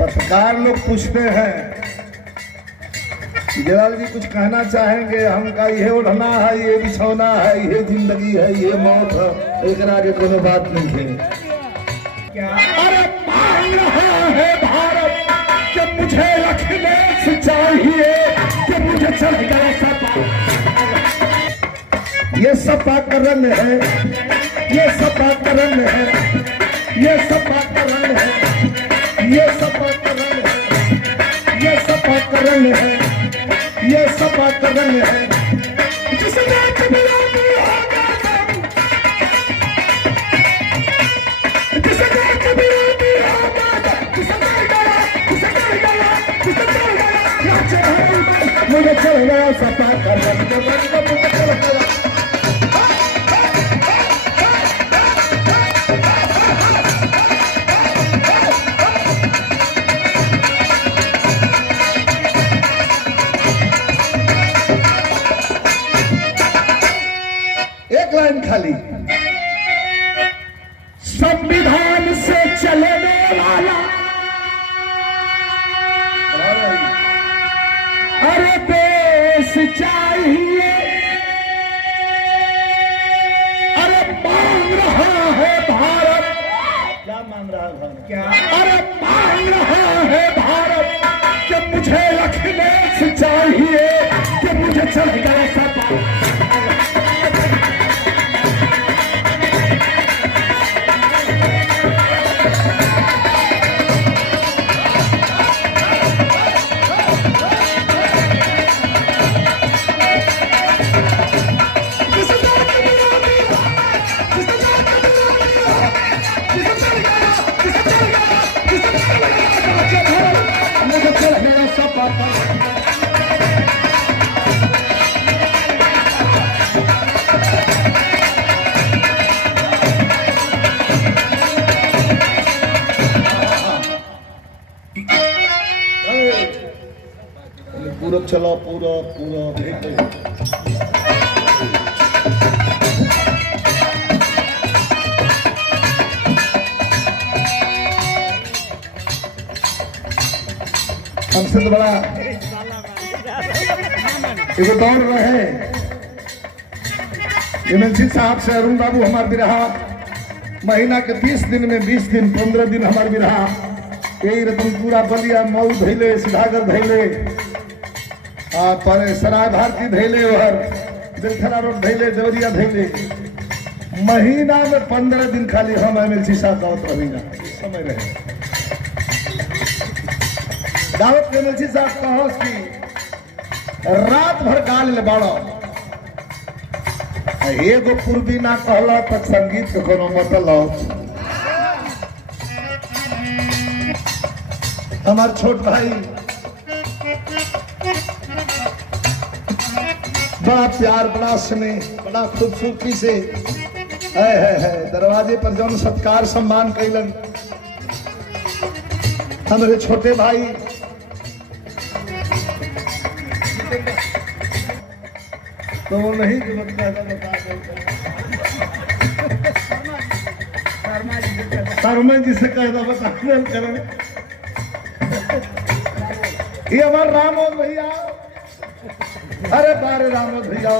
पत्रकार लोग पूछते हैं जलाल जी कुछ कहना चाहेंगे? हम का ये उड़ना है, ये बिछौना है, ये जिंदगी है, ये मौत है, एक आगे कोनो बात नहीं है। अरे मांग रहा है भारत कि मुझे रखने चाहिए कि मुझे चल गया सपा। ये सपा करण है, ये सपा करण है, ये सपा करण है, ये सपा करण है, ये सपा करण है, ये सपा करण है। जिसने कबीरानी होगा जिसने कबीरानी होगा जिसने गया मुझे चल गया सपा करण मुझे चल गया। खाली संविधान से चलने वाला अरे देश चाहिए। अरे मांग रहा है भारत, क्या मांग रहा है भारत? क्या अरे मांग रहा है भारत कि मुझे रखने चाहिए कि मुझे चल गया सपा। पूरब चला पूरा पूरा हमसे तो बड़ा ये दौड़ रहे एमएलसी साहब से अरुण बाबू हमार भी रहा महीना के 30 दिन में 20 दिन 15 दिन हमार भी रहा। यही रतन पूरा बलिया मऊ धैले सीधागर धैले पर सराय भारती धैले और दिलखला रोड धैले देवरिया धैले। महीना में 15 दिन खाली हम एमएलसी साहब दावत रहीना समय रहे दावत एमएलसी साहब कहो कि रात भर गाल ले बाड़ो एगो पूर्वी ना कहला तक संगीत के कोनो मतलब। हमार छोट भाई बड़ा प्यार बड़ा स्नेह बड़ा खूबसूरती से है दरवाजे पर जौन सत्कार सम्मान कैलन हमारे छोटे भाई तो वो नहीं शर्मा जी से कहना बता करें ये हमारे रामोद भैया। अरे बारे रामोद भैया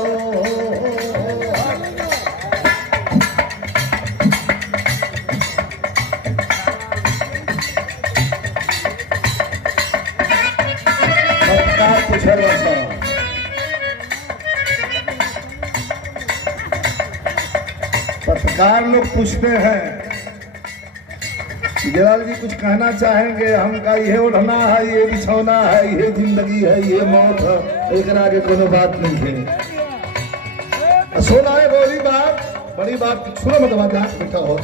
पत्रकार लोग पूछते हैं जलाल जी कुछ कहना चाहेंगे? हम का ये उड़ना है, ये बिछौना है, ये जिंदगी है, ये मौत है, एक आगे कोनो बात नहीं है। सोना है बड़ी बात सुनो मत बात बैठा हो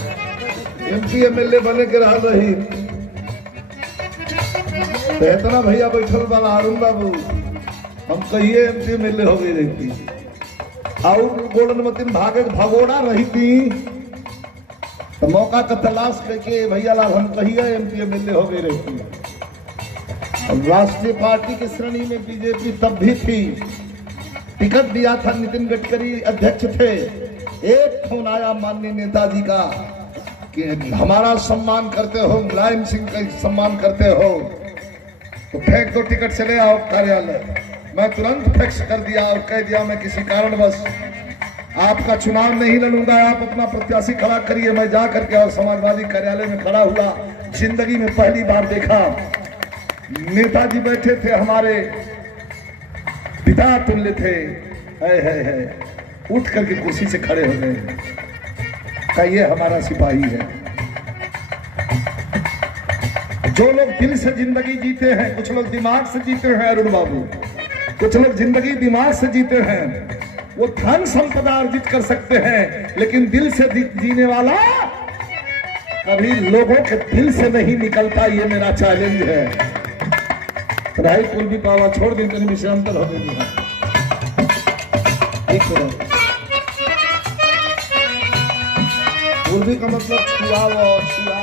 एमपी एमएलए बने के रहा रही तो इतना भैया बैठल वाला अरुण बाबू हम कहिए एमपी एमएलए हो गई रहती और गोल्डन मतीन भागे भगोड़ा रहती तो मौका का तलाश करके भैया लाल हम कहिए एमपी एमएलए हो गई रहती। राष्ट्रीय पार्टी की श्रेणी में बीजेपी तब भी थी, टिकट दिया था नितिन गडकरी अध्यक्ष थे। एक फोन आया माननीय नेताजी का कि हमारा सम्मान करते हो, मुलायम सिंह का सम्मान करते हो, तो फेंक दो टिकट, चले आओ कार्यालय। मैं तुरंत फिक्स कर दिया और कह दिया मैं किसी कारणवश आपका चुनाव नहीं लड़ूंगा, आप अपना प्रत्याशी खड़ा करिए। मैं जा करके और समाजवादी कार्यालय में खड़ा हुआ। जिंदगी में पहली बार देखा नेताजी बैठे थे, हमारे पिता तुल्य थे, है उठ करके कुर्सी से खड़े हो गए। का ये हमारा सिपाही है। जो लोग दिल से जिंदगी जीते हैं, कुछ लोग दिमाग से जीते हैं अरुण बाबू, कुछ लोग जिंदगी दिमाग से जीते हैं। वो धन संपदा अर्जित कर सकते हैं, लेकिन दिल से जीने वाला कभी लोगों के दिल से नहीं निकलता। ये मेरा चैलेंज है। पढ़ाई कुल भी पावा छोड़ दें, कहीं विषयांतर हो गई। पूर्वी का मतलब छुआ